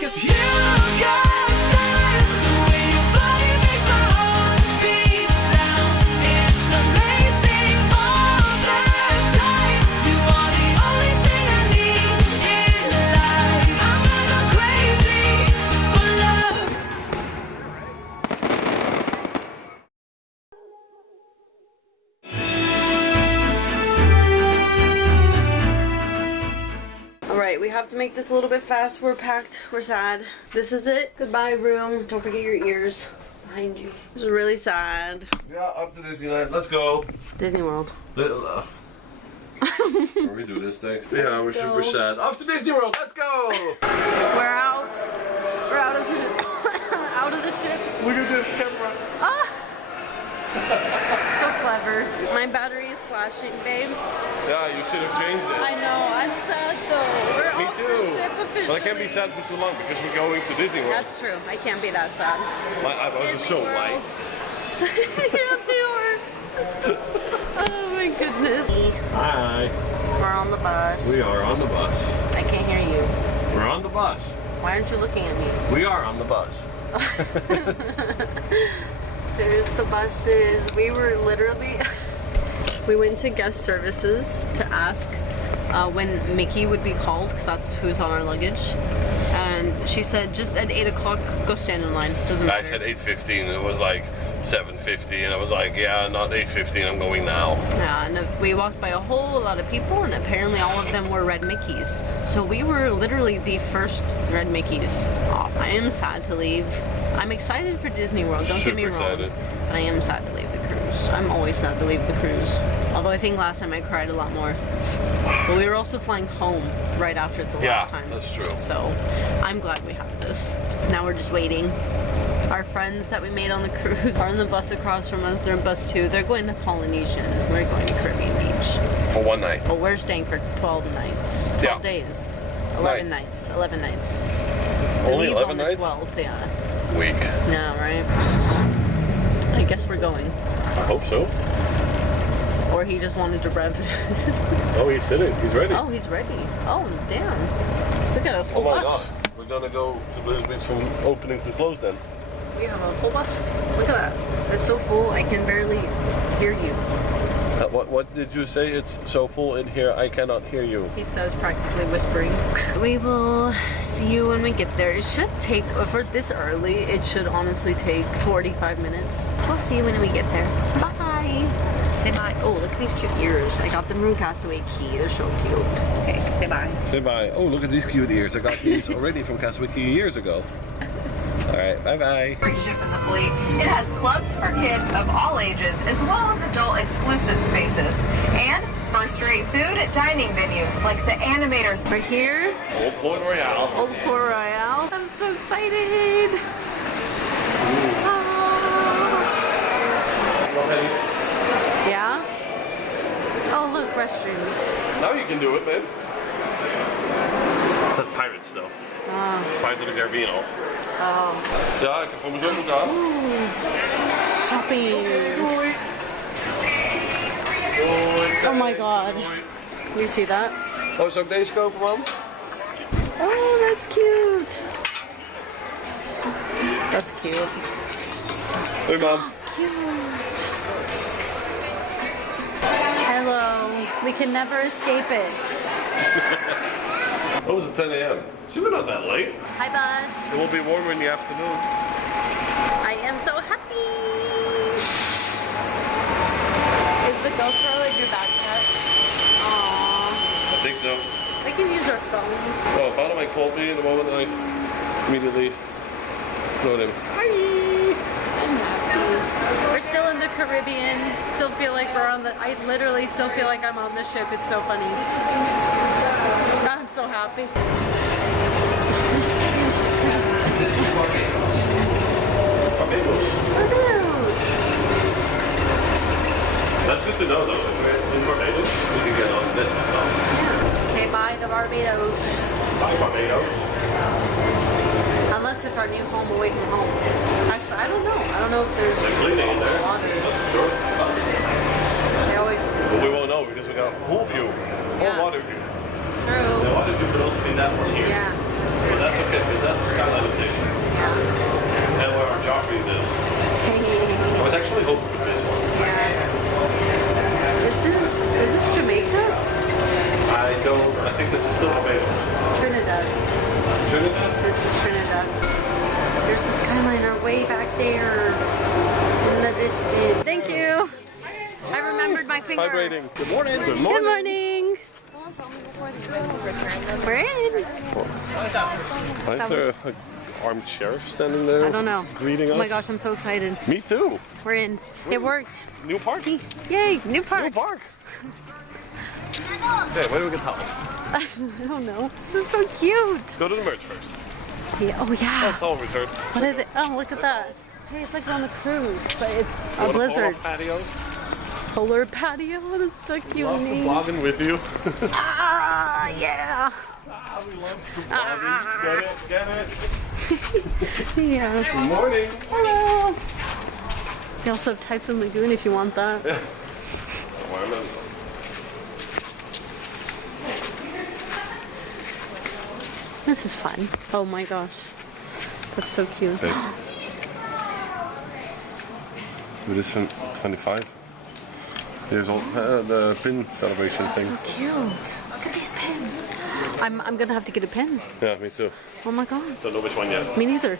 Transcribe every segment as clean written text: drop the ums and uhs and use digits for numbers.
'Cause you got style, the way your body makes my heart beat sound. It's amazing all the time. You are the only thing I need in life. I'm gonna go crazy for love. Alright, we have to make this a little bit fast. We're packed. We're sad. This is it. Goodbye, room. Don't forget your ears behind you. This is really sad. Yeah, up to Disneyland. Let's go. Disney World. Where we do this thing? Yeah, we're super sad. Off to Disney World. Let's go. We're out. We're out of the out of the ship. Look at this camera. Ah! So clever. My battery is flashing, babe. Yeah, you should have changed it. I know. I'm sad though. We're Me off too. the ship officially. But I can't be sad for too long because we're going to Disney World. That's true. I can't be that sad. My eyeballs are so light. Yeah, they are. Oh my goodness. Hi. We're on the bus. We are on the bus. I can't hear you. We're on the bus. Why aren't you looking at me? We are on the bus. There's the buses. We were literally... we went to guest services to ask when Mickey would be called, because that's who's on our luggage. And she said, just at 8 o'clock, go stand in line. Doesn't matter. I said 8:15 and it was like 7:50 and I was like, yeah, not 8:15, I'm going now. Yeah, and we walked by a whole lot of people, and apparently all of them were red Mickeys. So we were literally the first red Mickeys off. I am sad to leave. I'm excited for Disney World, don't get me wrong. Excited. But I am sad to leave the cruise. I'm always sad to leave the cruise. Although I think last time I cried a lot more. But we were also flying home right after the last time. Yeah, that's true. So I'm glad we have this. Now we're just waiting. Our friends that we made on the cruise are on the bus across from us. They're in bus 2. They're going to Polynesian. We're going to Caribbean Beach. For one night. Well, we're staying for 12 nights. 12 days. 11 nights. 11 nights. Only We leave 11 on the nights? 12th, yeah. Week. Yeah, right? I guess we're going. I hope so. Or he just wanted to rev. Oh, he's sitting. He's ready. Oh, he's ready. Oh, damn. Look at a full Oh my bus. god. We're gonna go to Blizzard Beach from opening to close then. We have a full bus. Look at that. It's so full, I can barely hear you. What did you say? It's so full in here, I cannot hear you. He says, practically whispering. We will see you when we get there. It should take, for this early, it should honestly take 45 minutes. We'll see you when we get there. Bye. Say bye. Oh, look at these cute ears. I got them from Castaway Key. They're so cute. Okay, say bye. Say bye. Oh, look at these cute ears. I got these already from Castaway Key years ago. Alright, bye-bye. Free ship in the fleet. It has clubs for kids of all ages, as well as adult exclusive spaces. And first-rate food at dining venues like the Animators. We're here. Old Port Royale. Old Port Royale. I'm so excited. Yeah? Oh, look, restrooms. Now you can do it, babe. It says Pirates though. It's Pirates of the Caribbean al. Oh. Ja, ik heb voor mezelf gedaan. Shopping. Doei. Oh my god. You see that? Oh, zou ik deze kopen, man? Oh, that's cute. That's cute. Doei, man. Cute. Hello. We can never escape it. Oh, it's 10 a.m. See, we're not that late. Hi, Buzz. It will be warmer in the afternoon. I am so happy. Is the GoPro in your backpack? Aww. I think so. We can use our phones. Oh, Bottom called me in the moment I immediately wrote him. Hi. I'm happy. We're still in the Caribbean. Still feel like we're on the... I literally still feel like I'm on the ship. It's so funny. I'm so happy. Barbados. Barbados. That's good to know though. If we're in Barbados, we can get on this myself. Say bye to Barbados. Bye, Barbados. Unless it's our new home away from home. Actually, I don't know. I don't know if there's They're cleaning in there. water. That's for sure. They always... But we won't know because we got a pool view. Yeah. Or water view. True. The water view could also be that one here. Yeah. But that's a Okay, because that's Skyline Station. Yeah. And where our Joffrey's is. I was actually hoping for this one. Yeah. Is this Jamaica? I think this is still available. Trinidad. Trinidad? This is Trinidad. There's the Skyliner way back there in the distance. Thank you. I remembered my finger. Vibrating. Good morning. Good Good morning. morning. We're in. Why is That there was- an armed sheriff standing there? I don't know. Greeting us. Oh my gosh, I'm so excited. Me too. We're in. It worked. New park. Yay, new park. New park. Okay, where do we get towels? I don't know. This is so cute. Go to the merch first. Yeah, oh yeah. That's all return. What is it? Oh, look at that. Hey, it's like we're on the cruise, but it's a Go to blizzard. Polo patio. Polar patio. That's so cute. Love to blogging with you. Ah, yeah. We love to blogging. Get it? Yeah. Good morning. Hello. You also have Typhoon Lagoon if you want that. This is fun. Oh my gosh. That's so cute. Hey. It is 25. Here's all the pin celebration thing. So cute. Look at these pins. I'm gonna have to get a pin. Yeah, me too. Oh my god. Don't know which one yet. Me neither.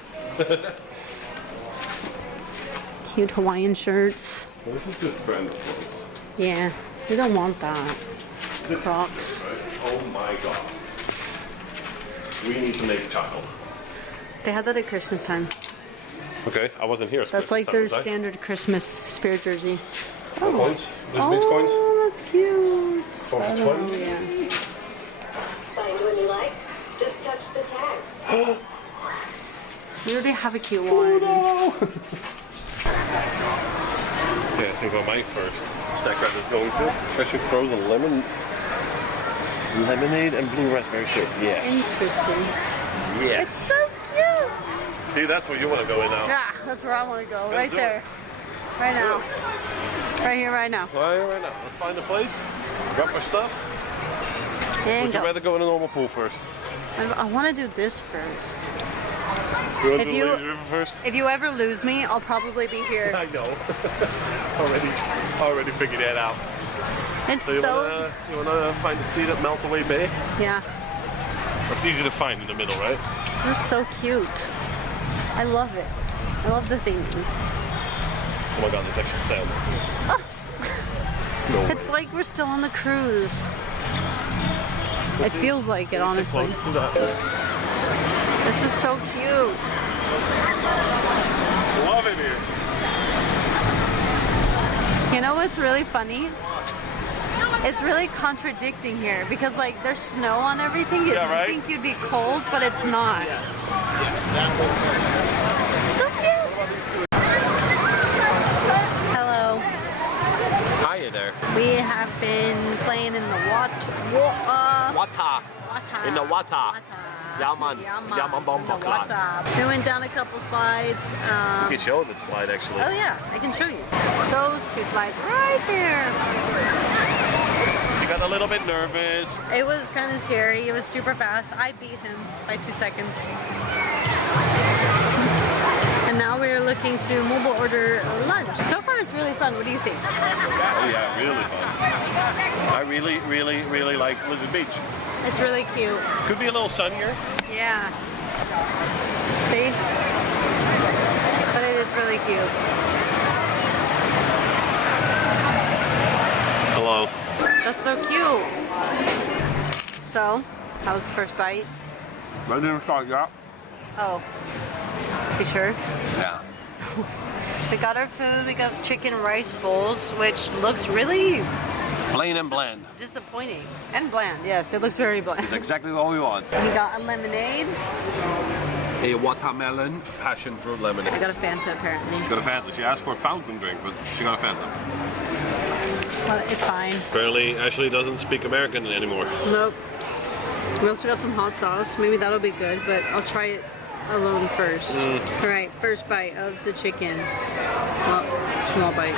Cute Hawaiian shirts. Well, this is just branded clothes. Yeah. We don't want that. Crocs. Right? Oh my god. We need to make chocolate. They had that at Christmas time. Okay, I wasn't here. That's like their standard Christmas spirit jersey. Oh. Coins? This beach coins? Oh, that's cute. For I 20? don't know, yeah. Find one you like? Just touch the tag. We already have a cute one. Okay, I think on my first snack wrap is going to freshly frozen lemonade and blue raspberry syrup. Yes. Interesting. Yes. It's so cute. See, that's where you want to go in now. Yeah, that's where I want to go. Let's Right do there. Right now. Right here, right now. Right now. Let's find a place. Grab our stuff. And Would you go. rather go in a normal pool first? I want to do this first. You want If to do you- Lazy River first? If you ever lose me, I'll probably be here. I know. already figured that out. It's So so, you wanna find a seat at Meltaway Bay? yeah. It's easy to find in the middle, right? This is so cute. I love it. I love the theme. Oh my god, there's extra sand. No way. It's like we're still on the cruise. It See? feels like it, Let me sit honestly. close to that. This is so cute. Love it here. You know what's really funny? It's really contradicting here because like there's snow on everything. You'd Yeah, right? think you'd be cold, but it's not. So cute. Hello. Hiya there. We have been playing in the Wata. water. In the water. Yaman. Yaman bomba clock. We went down a couple slides. You can show that slide actually. Oh yeah, I can show you. Those two slides right there. She got a little bit nervous. It was kind of scary. It was super fast. I beat him by 2 seconds. And now we're looking to mobile order lunch. So far it's really fun. What do you think? Oh yeah, really fun. I really like Blizzard Beach. It's really cute. Could be a little sunnier. Yeah. See? But it is really cute. Hello. That's so cute. So, how was the first bite? I didn't start yet. Oh. You sure? Yeah. We got our food. We got chicken rice bowls, which looks really Plain and bland. disappointing. And bland, yes. It looks very bland. It's exactly what we want. We got a lemonade. A watermelon passion fruit I lemonade. got a Fanta apparently. She got a Fanta. She asked for a fountain drink, but she got a Fanta. Well, it's fine. Apparently, Ashley doesn't speak American anymore. Nope. We also got some hot sauce. Maybe that'll be good, but I'll try it alone first. All right, first bite of the chicken. Well, small bite.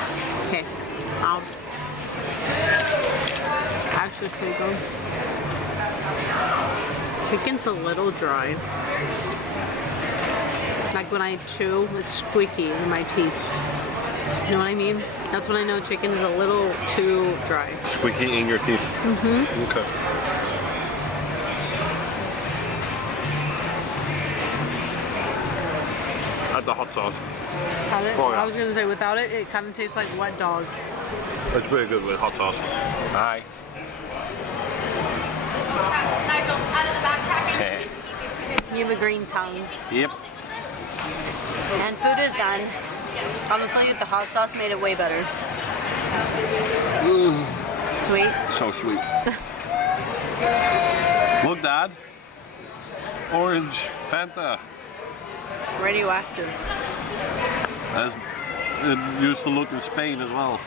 Okay. Actually, it's pretty good. Chicken's a little dry. Like when I chew, it's squeaky in my teeth. You know what I mean? That's when I know chicken is a little too dry. Squeaky in your teeth. Mm-hmm. Okay. Add the hot sauce. Had it? Oh, yeah. I was gonna say without it, it kind of tastes like wet dog. It's really good with hot sauce. Hi. Okay. You have a green tongue. Yep. And food is done. Honestly, the hot sauce made it way better. Sweet. So sweet. Look, Dad. Orange Fanta. Radioactive. As it used to look in Spain as well.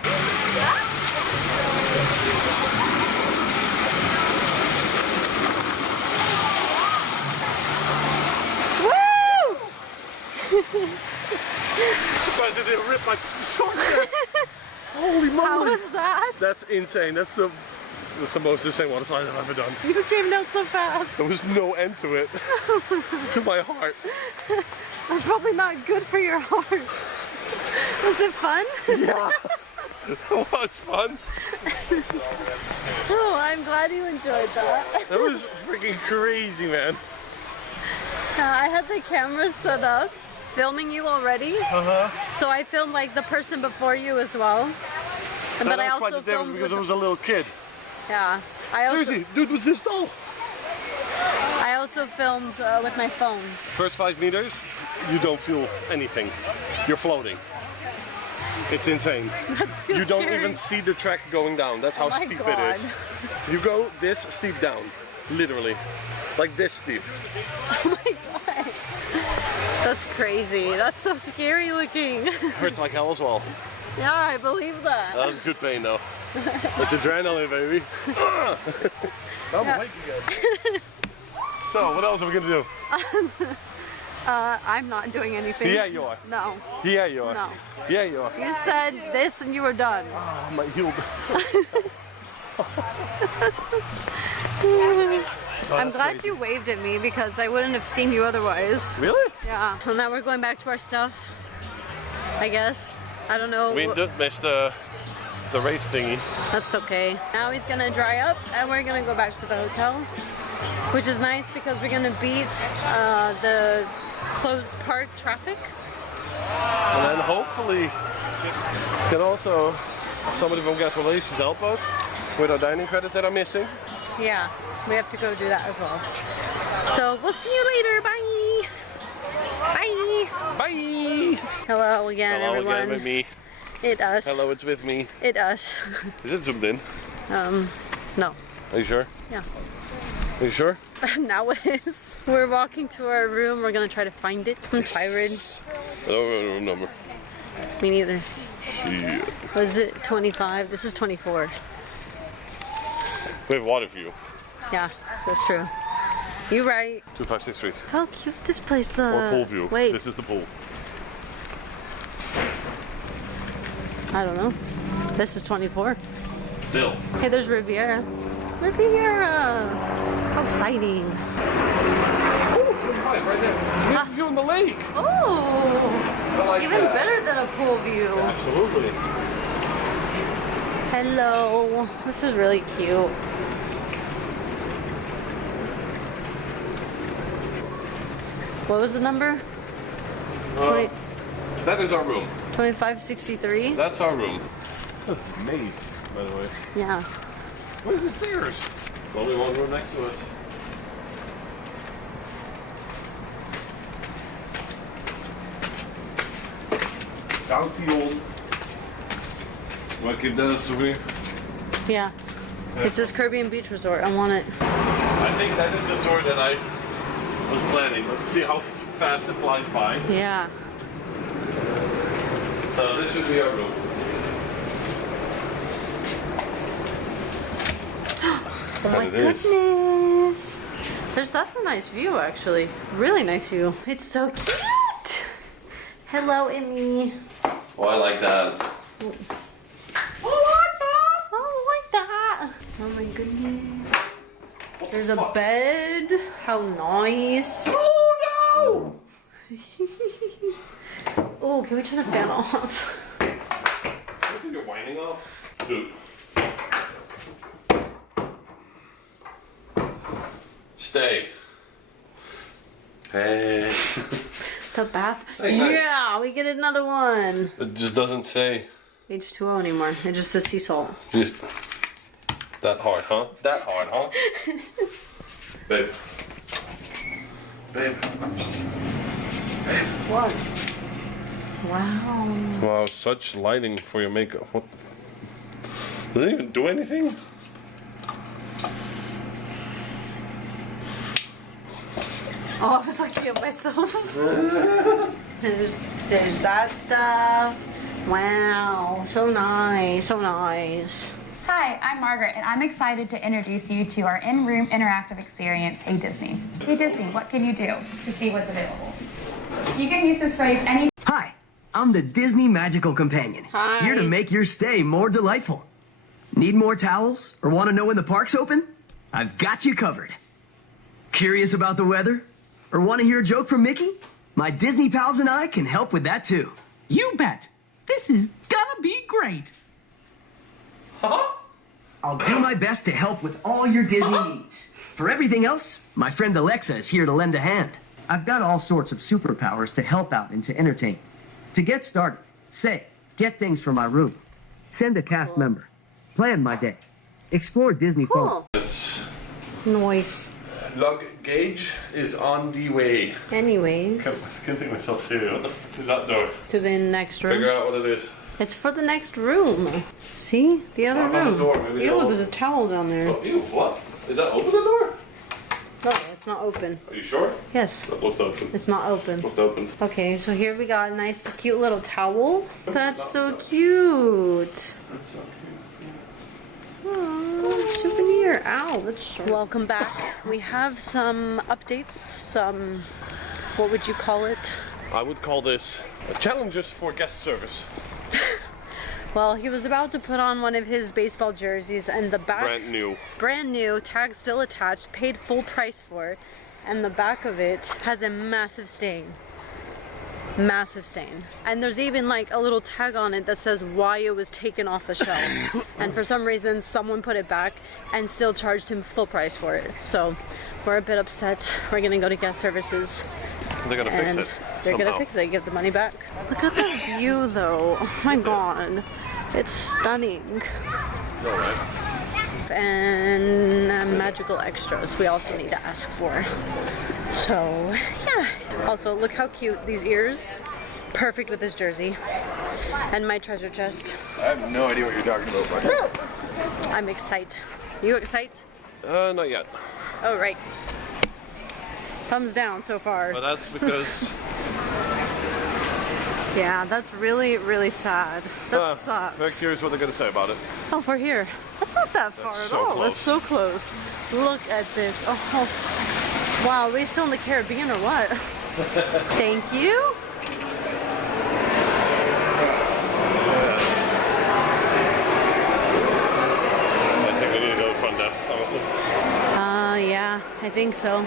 Woo! Surprised it didn't rip my short there. Holy moly! How was that? That's insane. That's the most insane water slide I've ever done. You came down so fast. There was no end to it. To my heart. That's probably not good for your heart. Was it fun? Yeah. It was fun. Oh, I'm glad you enjoyed that. That was freaking crazy, man. I had the camera set up, filming you already. So I filmed like the person before you as well. But I That's also quite the difference filmed because I with was a little kid. yeah. I Seriously, dude, was this tall? also filmed with my phone. First 5 meters, you don't feel anything. You're floating. It's insane. That's so You don't scary. even see the track going down. That's how Oh my steep God. it is. You go this steep down, literally. Like this steep. Oh my god. That's crazy. That's so scary looking. Hurts like hell as well. Yeah, I believe that. That was good pain though. That's adrenaline, baby. I'm awake again. So, what else are we gonna do? I'm not doing anything. Yeah, you are. No. Yeah, you are. No. Yeah, you are. You said this and you were done. Oh, my heel. I'm glad you waved at me because I wouldn't have seen you otherwise. Really? Yeah. Well, now we're going back to our stuff. I guess. I don't know. We did miss the race thingy. That's okay. Now he's gonna dry up and we're gonna go back to the hotel, which is nice because we're gonna beat the closed park traffic. And then hopefully can also somebody from guest relations help us with our dining credits that are missing. Yeah, we have to go do that as well. So we'll see you later. Bye. Bye. Bye! Hello again, Hello everyone. again with me. It us. Hello, it's with me. It us. Is it zoomed in? No. Are you sure? Yeah. Are you sure? Now it is. We're walking to our room. We're gonna try to find it. I'm tired. I don't remember the room number. Me neither. Shit. Was it 25? This is 24. We have water for you. Yeah, that's true. You right. 2563. How cute this place looks. Or pool view. Wait, This is the pool. I don't know. This is 24. Still. Hey, there's Riviera. Riviera! How exciting. Oh, 25 right there. We have a view on the lake. Oh! I like Even that. better than a pool view. Absolutely. Hello. This is really cute. What was the number? 20, That is our room. 2563? That's our room. It's a maze, by the way. Yeah. Where's the stairs? Only one room next to it. Bounty old. Want to keep that as a souvenir? Yeah. It says Caribbean Beach Resort. I want it. I think that is the tour that I was planning. Let's see how fast it flies by. Yeah. So this should be our room. Oh my And it is. goodness. That's a nice view actually. Really nice view. It's so cute. Hello, Emmy. Oh, I like that. Oh, I like that. Oh my goodness. There's a bed. How nice. Oh no! Oh, can we turn the fan off? I think you're whining off. Dude. Stay. Hey. The bath. Hey, nice. Yeah, we get another one. It just doesn't say. H2O anymore. It just says sea salt. Just that hard, huh? That hard, huh? Babe. Babe. What? Wow. Wow, such lighting for your makeup. What the does it even do anything? Oh, I was looking at myself. there's that stuff. Wow. So nice. So nice. Hi, I'm Margaret, and I'm excited to introduce you to our in-room interactive experience, Hey Disney. Hey Disney, what can you do to see what's available? You can use this phrase any. Hi, I'm the Disney Magical Companion. Hi. Here to make your stay more delightful. Need more towels or want to know when the park's open? I've got you covered. Curious about the weather? Or want to hear a joke from Mickey? My Disney pals and I can help with that too. You bet. This is gonna be great. I'll do my best to help with all your Disney needs. For everything else, my friend Alexa is here to lend a hand. I've got all sorts of superpowers to help out and to entertain. To get started, say, get things for my room. Send a cast member. Plan my day. Explore Disney Cool. It's Nice. luggage is on the way. Anyways, Can't take myself serious. What the fuck is that door? to the next room. Figure out what it is. It's for the next room. See? The other Knock on the room. door, maybe Ew, they'll- there's a towel down there. Oh, ew, what? Is that open the door? No, it's not open. Are you sure? Yes, It looked open. it's not open. Looked open. Okay, so here we got a nice, cute little towel. That's so cute. Oh, souvenir. Ow, that's sharp. Welcome back. We have some updates. Some, what would you call it? I would call this challenges for guest service. Well, he was about to put on one of his baseball jerseys, and the back, Brand new. tag still attached, paid full price for it, and the back of it has a massive stain. Massive stain. And there's even like a little tag on it that says why it was taken off the shelf. And for some reason, someone put it back and still charged him full price for it. So we're a bit upset. We're gonna go to guest services. They're gonna fix And it. they're somehow. gonna fix it, give the money back. Look at the view though. Oh my god. It's stunning. All right. And magical extras we also need to ask for. So yeah. Also, look how cute these ears. Perfect with this jersey. And my treasure chest. I have no idea what you're talking about, buddy. I'm excited. You excited? Not yet. Oh right. Thumbs down so far. But that's because Yeah, that's really, really sad. That very sucks. curious what they're gonna say about it. Oh, we're here. That's not that far at so all. close. That's so close. Look at this. Oh, wow. Are we still in the Caribbean or what? Thank you. I think we need to go to the front desk, honestly. Yeah, I think so.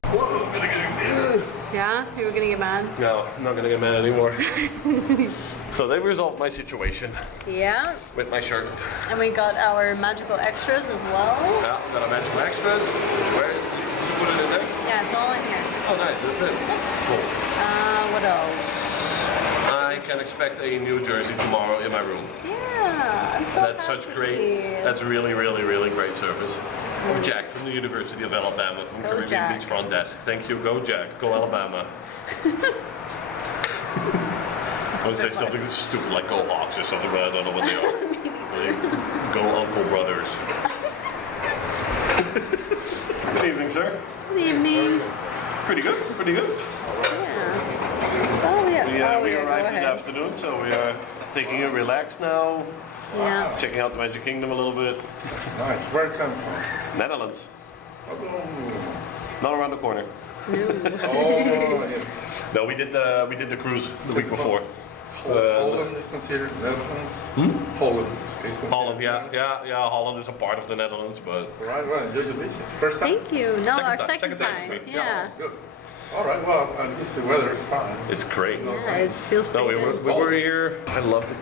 Yeah? You were gonna get mad? No, I'm not gonna get mad anymore. So they resolved my situation Yeah. with my shirt. And we got our magical extras as well. Yeah, got our magical extras. Where did you put it in there? Yeah, it's all in here. Oh, nice. That's it. Cool. What else? I can expect a new jersey tomorrow in my room. Yeah, I'm so That's such great. happy. That's really, really, really great service. Jack from the University of Alabama from Go Caribbean Jack. Beach front desk. Thank you. Go Jack. Go Alabama. I would say something stupid like Go Hawks or something, but I don't know what they are. Like, Go Uncle Brothers. Good evening, sir. Good evening. Pretty good. Pretty good. Yeah. Oh, yeah. We Go arrived this ahead. afternoon, so we are taking a relax now. Yeah. Checking out the Magic Kingdom a little bit. Nice. Where it come from? Netherlands. Not around the corner. Oh, yeah. No, we did the cruise the week before. Holland is considered Netherlands. Holland is considered. Holland, yeah. Holland is a part of the Netherlands, but Right, well, enjoy your visit. First time? Thank you. No, our second time time. for me. Yeah. Good. All right, well, at least the weather is fine. it's great. Yeah, it feels No, pretty good. we were here. I loved it,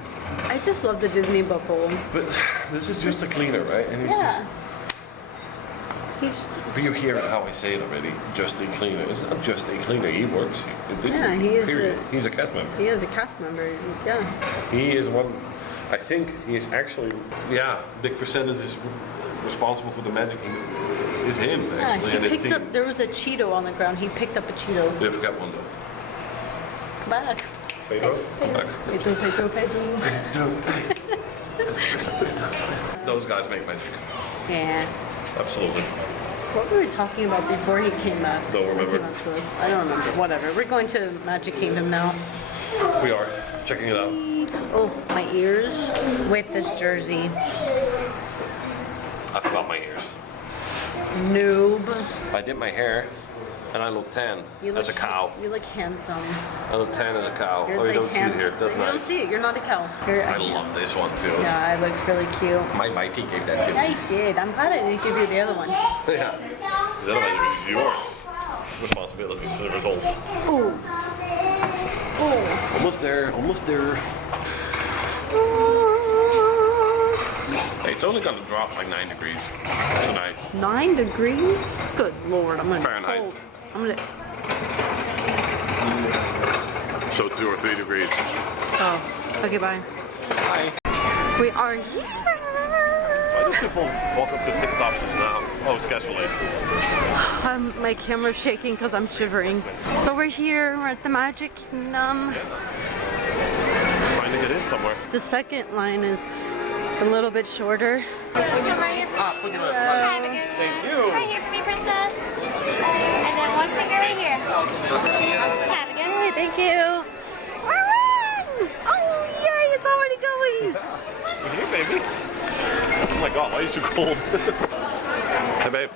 I just love the Disney bubble. but this is just a cleaner, right? And Yeah. He's but you hear how I say it already. Just a cleaner. It's not just a cleaner. He works. He is He's a cast member. he is a cast member. Yeah. He is one. I think he is actually. Yeah, big percentage is responsible for the magic. Is him Yeah, actually he and his picked team. up. There was a Cheeto on the ground. He picked up a Cheeto. They forgot one though. Come back. Pedro, come back. Those guys make magic. Yeah. Absolutely. What were we talking about before he came up? Don't remember. Came up to us. I don't remember. Whatever. We're going to Magic Kingdom now. We are checking it out. Oh, my ears with this jersey. I forgot my ears. Noob. I did my hair, and I look tan as a cow. You look handsome. I look tan as a cow. You're Oh, you like don't see it here. That's You don't nice. see it. You're not a cow. You're I love this one too. Yeah, it looks really cute. My wifey gave that to me. I did. I'm glad I didn't give you the other one. Yeah. Because otherwise it was your responsibility. It's the result. Ooh. Oh. Almost there. Almost there. Hey, it's only gonna drop like 9 degrees tonight. 9 degrees? Good lord, I'm gonna be Fahrenheit. cold. I'm gonna. So 2 or 3 degrees. Oh, okay, bye. Bye. We are here. Why do people walk up to ticket offices now? Oh, it's cancellations. My camera's shaking because I'm shivering. But we're here. We're at the Magic Kingdom. Trying to get in somewhere. The second line is a little bit shorter. Thank you. Right here for me, princess. And then one finger right here. Hannigan. Hey, thank you. Oh, yay, it's already going. You here, baby? Oh my god, why are you so cold? Hey, babe.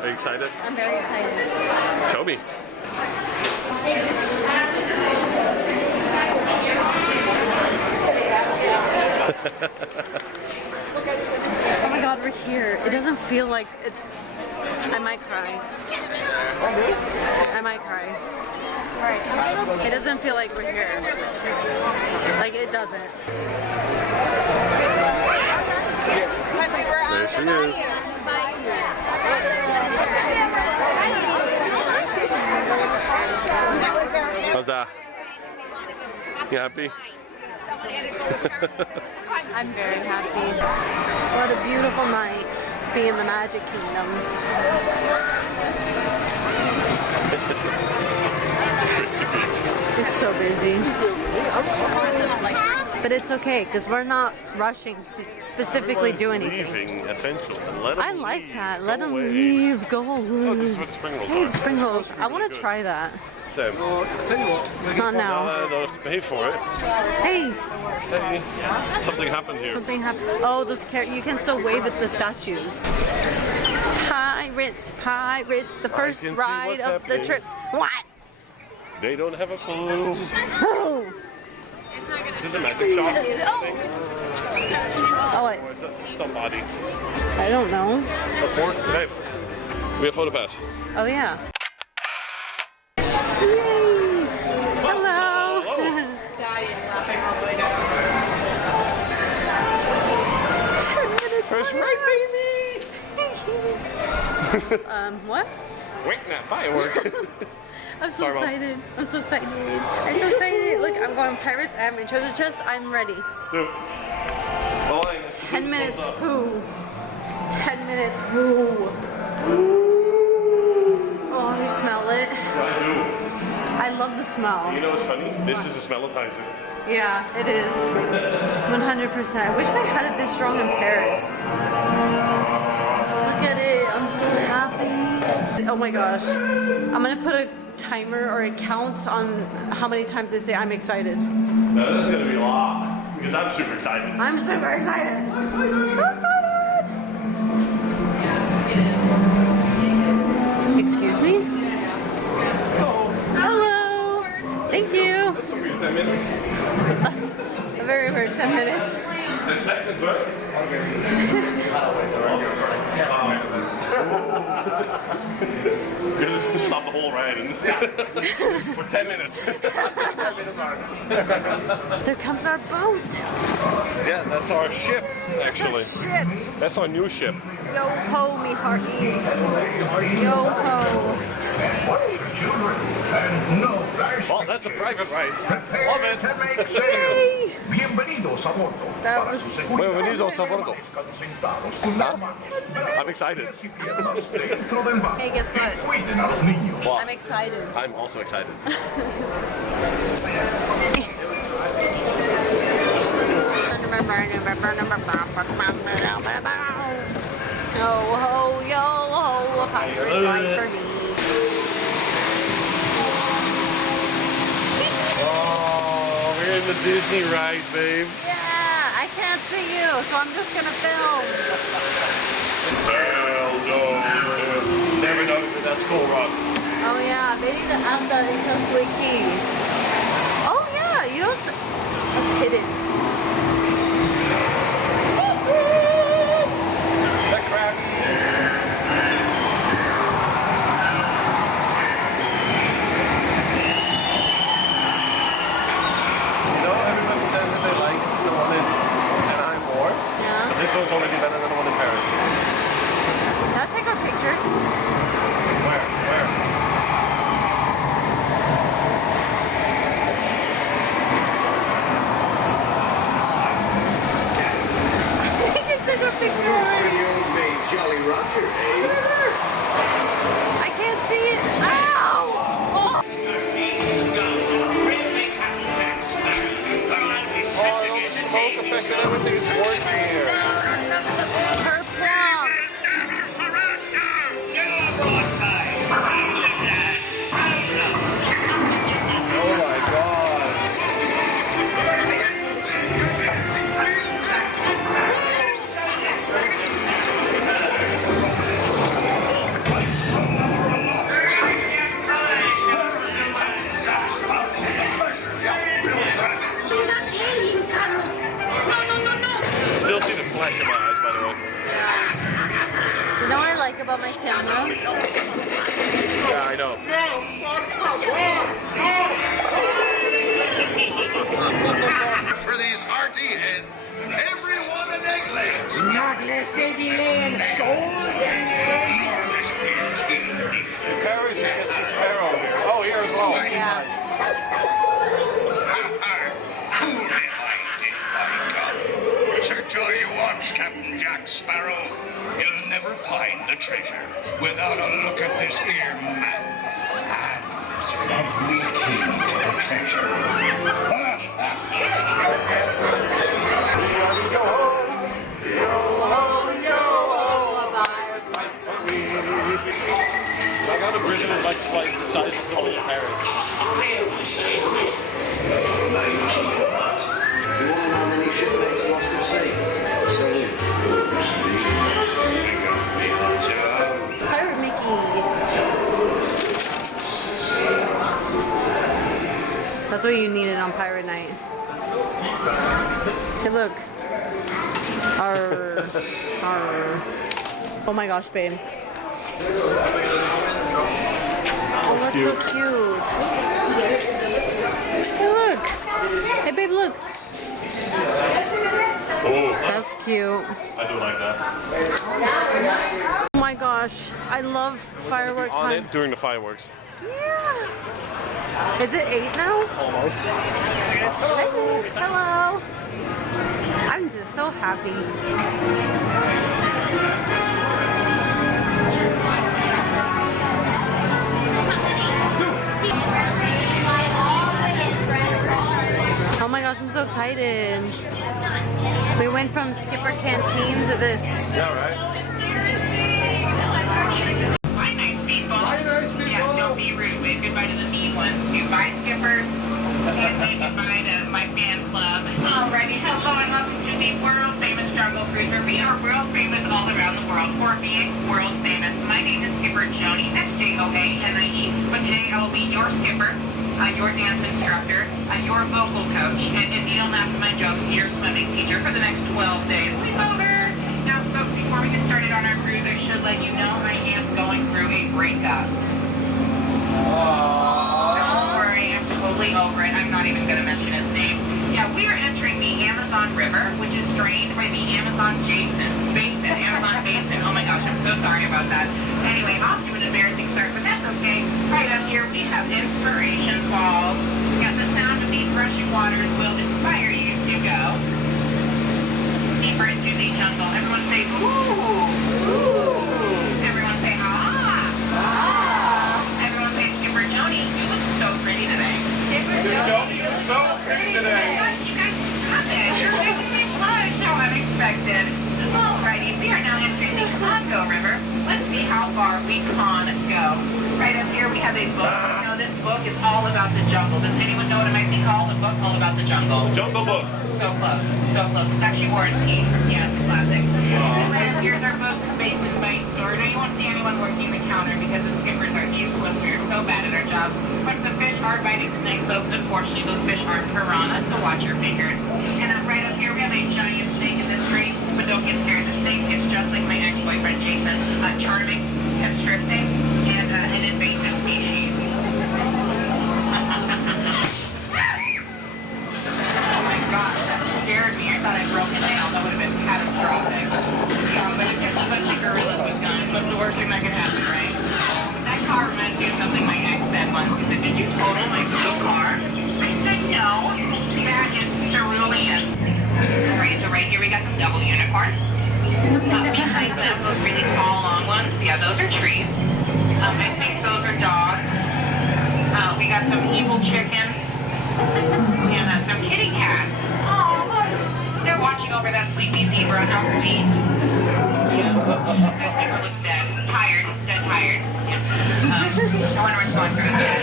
Are you excited? I'm very excited. Show me. Oh my god, we're here. It doesn't feel like it's. I might cry. I might cry. It doesn't feel like we're here. Like, it doesn't. There she is. How's that? You happy? I'm very happy. What a beautiful night to be in the Magic Kingdom. It's so busy. But it's okay because we're not rushing to specifically do anything. Leaving, essentially. Let I them like leave. that. Go Let them away. leave. Go Oh, this is away. what the spring rolls Hey, are. the spring rolls. Those I are want really to good. try that. Sam. Not now. I don't have to pay for it. Hey, Hey, something happened here. something happened. Oh, those you can still wave at the statues. Pirates, pirates. The first can see ride what's of the happening. trip. What? They don't have a clue. Oh. This is a magic shop. Oh, Or is that just somebody? I don't know. Report? Hey, we have photo pass. Oh yeah. Yay! Hello. Hello. 10 minutes. First right, baby. What? Wait, that firework. I'm so Sorry, Mom. excited. I'm so excited. I'm so excited. Look, I'm going pirates. I have my treasure chest. I'm ready. Dude. Oh, 10 minutes. Who? 10 minutes. Who? Oh, you smell it? I do. I love the smell. You know what's funny? This is a smell-o-tizer. Yeah, it is. 100%. I wish they had it this strong in Paris. Look at it. I'm so happy. Oh my gosh. I'm gonna put a timer or a count on how many times they say I'm excited. Now, this is going to be a lot. Because I'm super excited. I'm super excited. So excited. Excuse me? Hello. Thank you. That's a weird 10 minutes. That's a very weird 10 minutes. 10 seconds, right? We're gonna stop the whole ride for 10 minutes. There comes our boat. Yeah, that's our ship, actually. Ship. That's our new ship. Yo ho, me hearties. Yo ho. Well, that's a private ride. Love it. Yay. Bienvenidos a bordo. That was Bienvenidos a bordo. I'm excited. Hey, guess what? Well, I'm excited. I'm also excited. Yo ho, yo ho, pirate ride for me. Oh, we're in the Disney ride, babe. Yeah, I can't see you, so I'm just gonna film. Hell no. Never noticed it. That's cool, Rob. Oh yeah, they need to add that incomplete key. Oh yeah, you don't. That's hidden. That crack. You know, everybody says that they like the one in Anaheim more. Yeah. But this one's already better than the one in Paris. Now take a picture. Where? You can take a picture. Jolly Roger, eh? I can't see it. Ow! Oh, Oh, the smoke effect and everything is working here. her plum. Oh my god. Still see the flash in my eyes, by the way. You know what I like about my camera? Yeah, I know. For these hearty heads, everyone an eggleg. In Paris, you can see Sparrow here. Oh, here as well. Yeah. Fool me, I did, by God. Search all you want, Captain Jack Sparrow. You'll never find the treasure without a look at this here map and this lovely key to the treasure. I got a Britain is like twice the size of the one in Paris. You all know how many shipmates lost at sea? Salute. Pirate Mickey. That's what you needed on Pirate Night. Hey, look. Arr. Arr. Oh my gosh, babe. Oh, that's so cute. Hey, look. Hey, babe, look. Oh, That's cute. I do like that. Oh my gosh. I love firework On time. it during the fireworks. Yeah. Is it 8 now? Almost. It's 10 minutes. Hello. I'm just so happy. Oh my gosh, I'm so excited. We went from Skipper Canteen to this. Yeah, right? Hi, nice people. Yeah, don't be rude. Wave goodbye to the mean ones. Goodbye, skippers. And say goodbye to my fan club. Alrighty, hello and welcome to the world famous Jungle Cruiser. We are world famous all around the world for being world famous. My name is Skipper Joni, that's J-O-A-N-I-E. But today I will be your skipper. your dance instructor, your vocal coach, and if you don't laugh at my jokes, your swimming teacher for the next 12 days. Sleep over! Now, folks, before we get started on our cruise, I should let you know I am going through a breakup. Don't worry, I'm totally over it. I'm not even going to mention his name. Yeah, we are entering the Amazon River, which is drained by the Amazon Amazon Basin. Oh my gosh, I'm so sorry about that. Anyway, off to an embarrassing start, but that's okay. Right up here we have inspiration falls. Yeah, the sound of these rushing waters will inspire you to go deeper into the jungle. Everyone say, ooh. Ooh. Everyone say, ah. Ah. Everyone say, Skipper Joni, you look so pretty today. Skipper Joni, you look so pretty today. You guys got it. You're making me blush. How unexpected. Alrighty, we are now entering the Congo River. Let's see how far we can go. Right up here we have a book. Now this book is all about the jungle. Does anyone know what it might be called? A book all about the jungle. Jungle Book. So close, so close. It's actually War and Peace. Yeah, it's a classic. Right up here's our book, Basin by Store. Now you won't see anyone working the counter because the skippers are useless. We're so bad at our job. But the fish are biting snake, folks. Unfortunately, those fish aren't piranhas, so watch your fingers. And right up here we have a giant snake in this tree. But don't get scared. The snake is just like my ex-boyfriend Jason, charming, constricting, and an invasive species. Oh my gosh, that scared me. I thought I broke a nail. That would have been catastrophic. But if a bunch of gorillas with guns, what's the worst thing that could happen, right? That car reminds me of something my ex said once. He said, "Did you total my blue car?" I said, "No. That is cerulean." Alright, so right here we got some double unicorns. Behind them, those really tall, long ones, yeah, those are trees. I think those are dogs. We got some evil chickens. And some kitty cats. Oh, look. They're watching over that sleepy zebra. How sweet. Yeah. That zebra looks dead. Tired. Dead tired. Yeah. I wonder what's going through his head.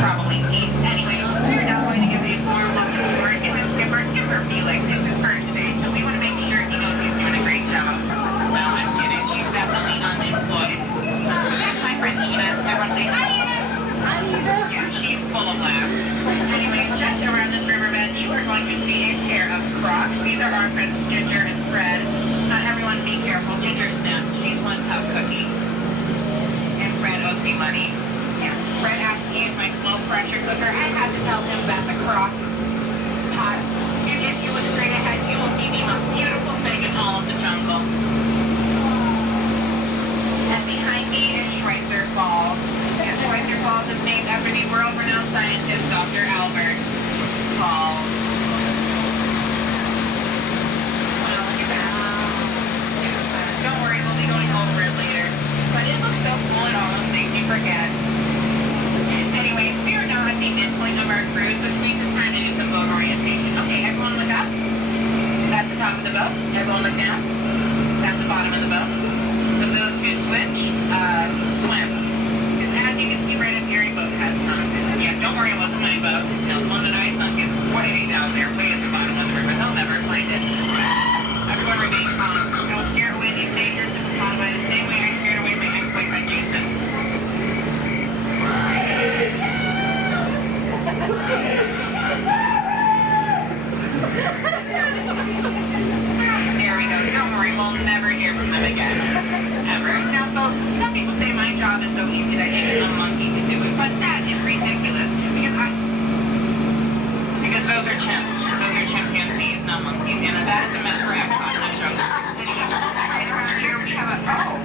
Probably teeth. Anyway, we're now going to give a more welcome tour. Give him Skipper Felix. It's his first day, so we want to make sure he knows he's doing a great job. Well, I'm kidding. She's definitely unemployed. That's my friend Ina. Everyone say, hi, Ina. Hi, Ina. Yeah, she's full of laughs. Anyway, just around this riverbed, you are going to see a pair of Crocs. These are our friends Ginger and Fred. Everyone be careful. Ginger sniffs. She's one tough cookie. And Fred owes me money. Yeah. Fred asked me if my slow pressure cooker. I had to tell him that the Croc pot. If you look straight ahead, you will see the most beautiful thing in all of the jungle. And behind me is Schweitzer Falls. Yeah, Schweitzer Falls is named after the world-renowned scientist Dr. Albert Falls. Well, look at that. Don't worry, we'll be going over it later. But it looks so cool, it almost makes me forget. Anyway, we are now at the midpoint of our cruise, which means it's time to do some boat orientation. Okay, everyone look up. That's the top of the boat. Everyone look down. That's the bottom of the boat. So those who switch, swim. Because as you can see right up here, a boat has sunk. Yeah, don't worry, it wasn't my boat. No, the one that I sunk is way down there, way at the bottom of the river. They'll never find it. Everyone remain calm. Don't scare away these dangers. This is not by the same way I scared away my ex-boyfriend Jason. There we go. Don't worry, we'll never hear from them again. Ever. Now, folks, some people say my job is so easy that even a monkey can do it, but that is ridiculous. Because those are chimps. Those are chimpanzees, not monkeys. And that is a mess for Epcot, not jungle. Anyway, right around here we have a... Oh!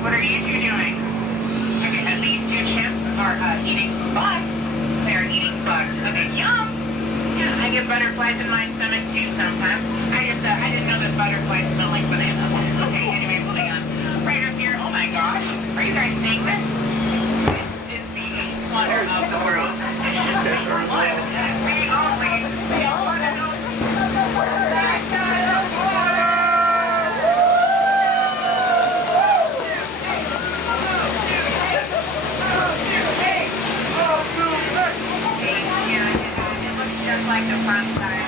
What are you two doing? Okay, and these two chimps are eating bugs. They are eating bugs. Okay, yum! Yeah, I get butterflies in my stomach too sometimes. I didn't know that butterflies smell like bananas. Okay, anyway, moving on. Right up here, oh my gosh. Are you guys seeing this? This is the wonder of the world. It's just number one. We all want to know. Like the front side.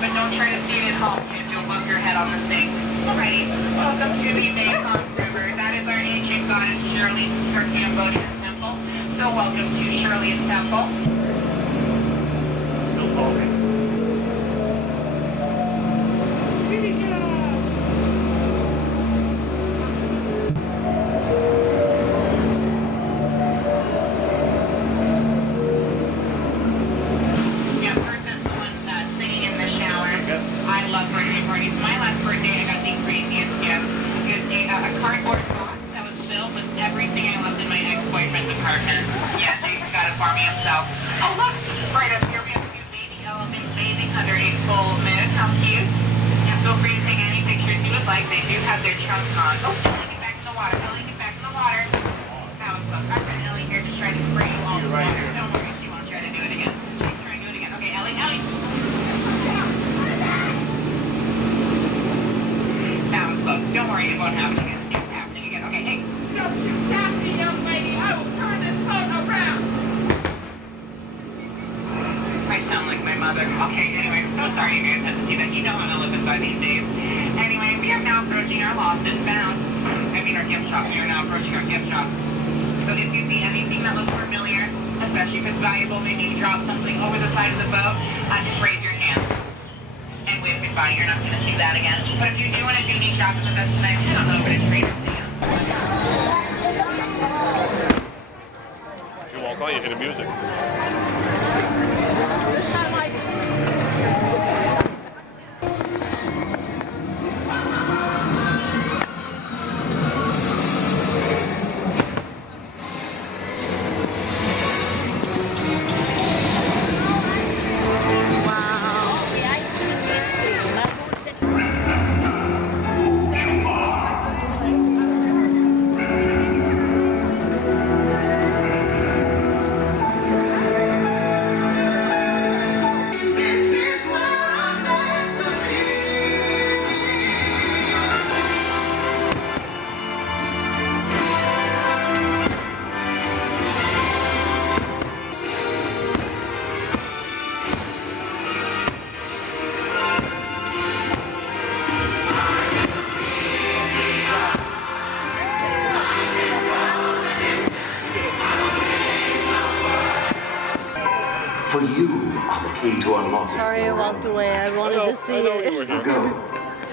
But don't try to see it at home, kids. You'll bump your head on the sink. Alrighty. Welcome to the Mekong River. That is our ancient goddess Shirley. This is her Cambodian temple. So So welcome to Shirley's Temple. Still talking. Yeah, Bertha's the one singing in the shower. I love birthday parties. My last birthday, I got the craziest gift. It was a cardboard box that was filled with everything I loved in my ex-boyfriend's apartment. Yeah, Jason got it for me himself. Oh, look! Right up here we have two baby elephants bathing under a full moon. How cute. And feel free to take any pictures you would like. They do have their trunks on. Oh, Ellie, get back in the water. Ellie, get back in the water. That was close. Our friend Ellie here just tried to spray you all the water. Don't worry, she won't try to do it again. She's trying to do it again. Okay, Ellie. That was close. Don't worry, it won't happen again. It's happening again. Okay, hey. Don't you stop me, young lady. I will turn this phone around. I sound like my mother. Okay, anyway, so sorry you guys had to see that. You know how to live inside these days. Anyway, we are now approaching our lost and found. I mean our gift shop. We are now approaching our gift shop. So if you see anything that looks familiar, especially if it's valuable, maybe you drop something over the side of the boat, just raise your hand and wave goodbye. You're not going to see that again. But if you do want to do any shopping with us tonight, head on over to Trader Sam. You walk on, you hear the music. For you are the key to unlocking. Sorry I walked away. I wanted to see it. Go.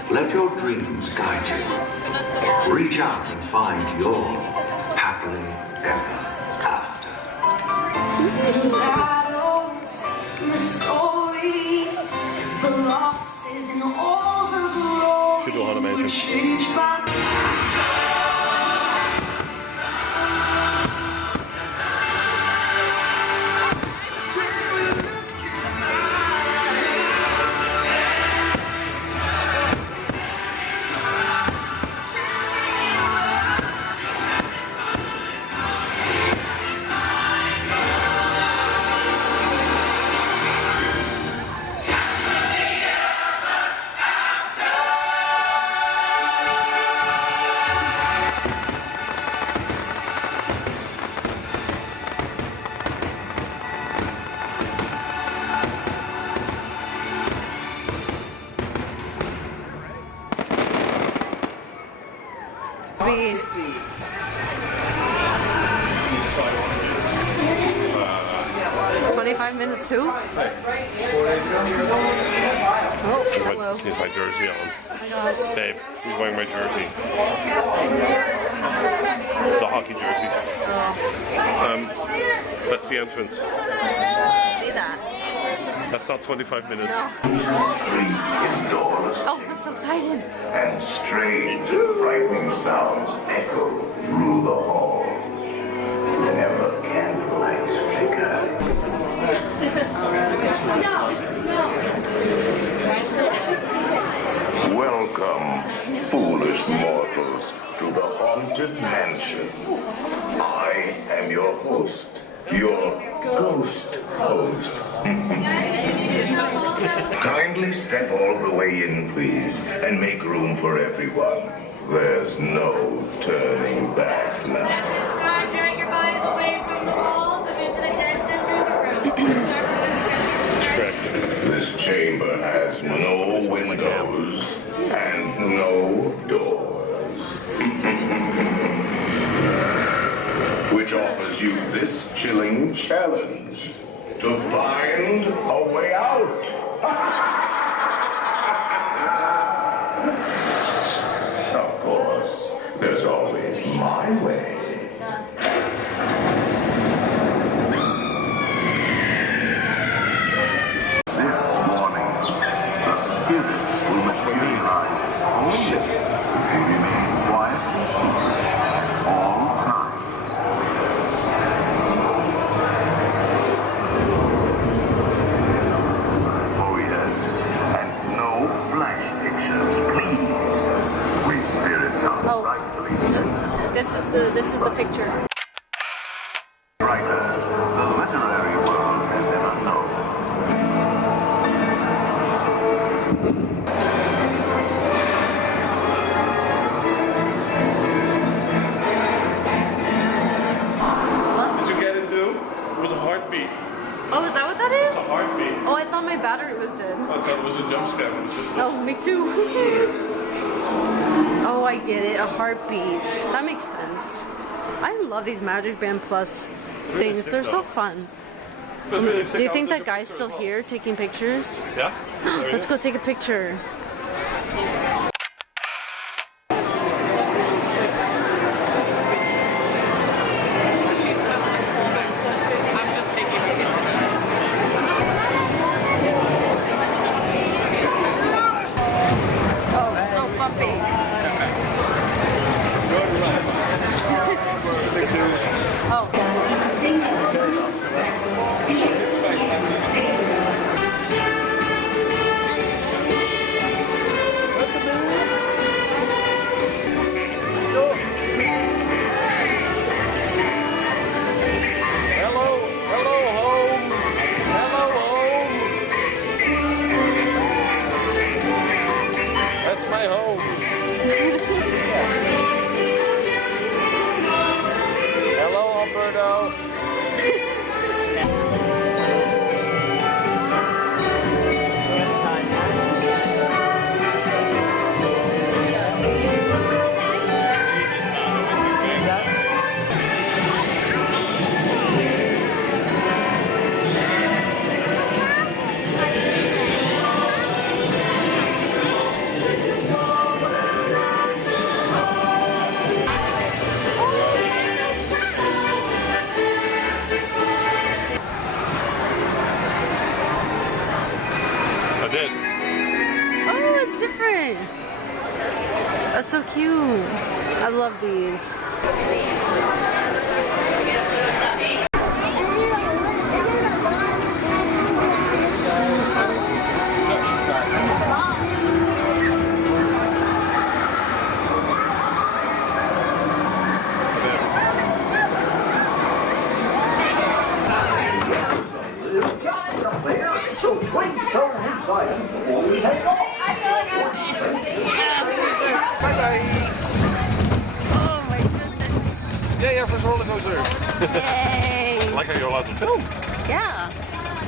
Let your dreams guide you. Reach out and find your happily ever after. Battles, the story, the losses, and all the glory. Should do automation. Change my Beans. 25 minutes who? Oh, hello. He's my jersey on. Oh my gosh. Babe, he's wearing my jersey. The hockey jersey. That's the entrance. See that? That's not 25 minutes. Oh, I'm so excited. And strange, frightening sounds echo through the hall. Whenever candlelights flicker. Welcome, foolish mortals, to the Haunted Mansion. I am your host, your ghost host. Kindly step all the way in, please, and make room for everyone. There's no turning back now. At this time, drag your bodies away from the walls and into the dead center of the room. This chamber has no windows and no doors. Which which offers you this chilling challenge to find a way out. Of course, there's always my way. This morning, the spirits will materialize in all shape and remain quietly secret at all times. Oh yes, and no flash pictures, please. We spirits are rightfully sensitive. This is the picture. Writers, the literary world has ever known. Did you get it too? It was a heartbeat. Oh, is that what that is? A heartbeat. Oh, I thought my battery was dead. I thought it was a jump scare. It was just a Oh, me too. Oh, I get it. A heartbeat. That makes sense. I love these Magic Band Plus things. sick, They're so though. fun. It was really sick. Do you I'll think take that a guy's picture still as well. here taking pictures? Yeah. There he Let's is. go take a picture. Oh, it's so bumpy. That's my home. Hello, Alberto. I did. Oh, it's different. That's so cute. I love these. Oh my goodness. Yeah, first roller coaster. Yay. Like how you're allowed to film. Yeah.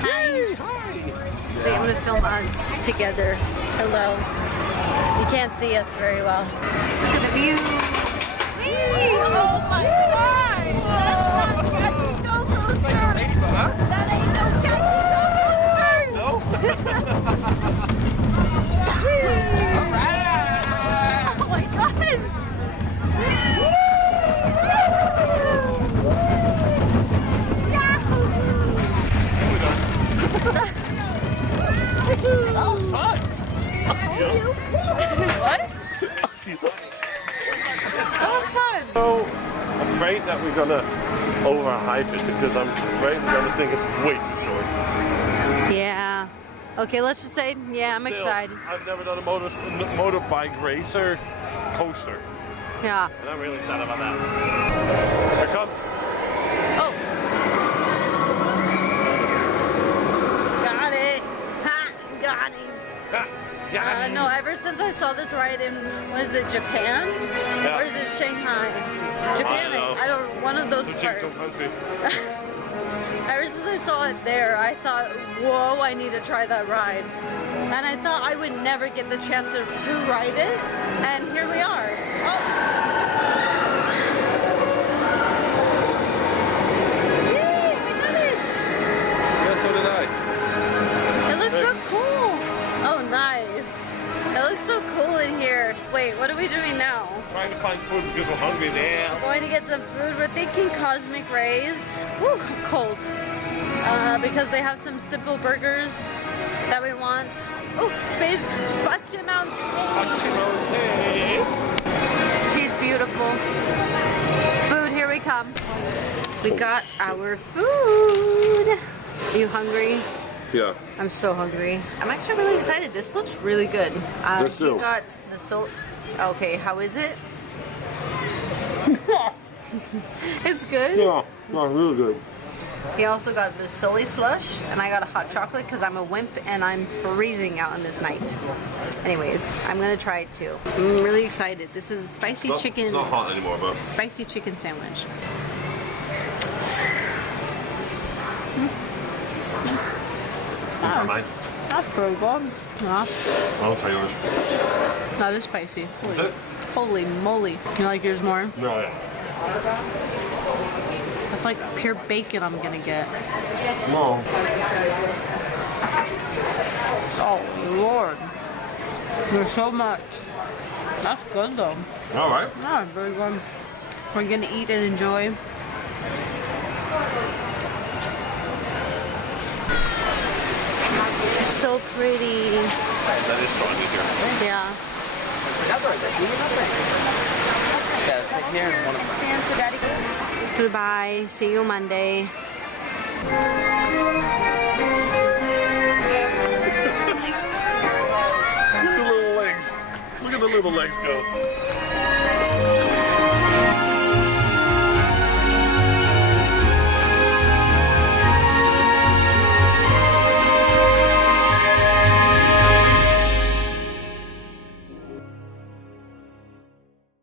Hi. Hi. I'm gonna film us together. Hello. You can't see us very well. Look at the view. Whee! Oh my god! That's not catchy go coaster! That ain't no catchy go coaster! No? Oh my god! That was fun. What? That was fun. So afraid that we're gonna overhype it because I'm afraid we're gonna think it's way too short. Yeah. Okay, let's just say, yeah, I'm Still, excited. I've never done a motorbike racer coaster, Yeah. and I'm really excited about that. Here it comes. Oh. Got it. Ha! Got him. Ha, got it. No, ever since I saw this ride in, was it Japan? Yeah. Or is it Shanghai? Japan, I don't, one of those It's a Jingle parks. country. Ever since I saw it there, I thought, whoa, I need to try that ride. And I thought I would never get the chance to ride it, and here we are. Oh. So did I. It looks so cool. Oh, nice. It looks so cool in here. Wait, what are we doing now? Trying to find food because we're hungry as hell. Going to get some food. We're thinking Cosmic Rays. Woo, I'm cold. Because they have some simple burgers that we want. Oh, space, Spachi Mountain. Spachi Mountain. She's beautiful. Food, here we come. We got our food. Are you hungry? Yeah. I'm so hungry. I'm actually really excited. This looks really good. This too. We got the soul. Okay, how is it? It's good? Yeah, no, really good. He also got the Sully slush, and I got a hot chocolate because I'm a wimp and I'm freezing out in this night. Anyways, I'm gonna try it too. I'm really excited. This is spicy chicken. It's not hot anymore, but Spicy chicken sandwich. I'll try mine. That's pretty good. Yeah. I'll try yours. That is spicy. That's it? Holy moly. You like yours more? No, yeah. That's like pure bacon I'm gonna get. No. Oh Lord. There's so much. That's good though. All right. Yeah, very good. We're gonna eat and enjoy. She's so pretty. That is fun to hear. Yeah. Goodbye. See you Monday. Look at the little legs. Look at the little legs go.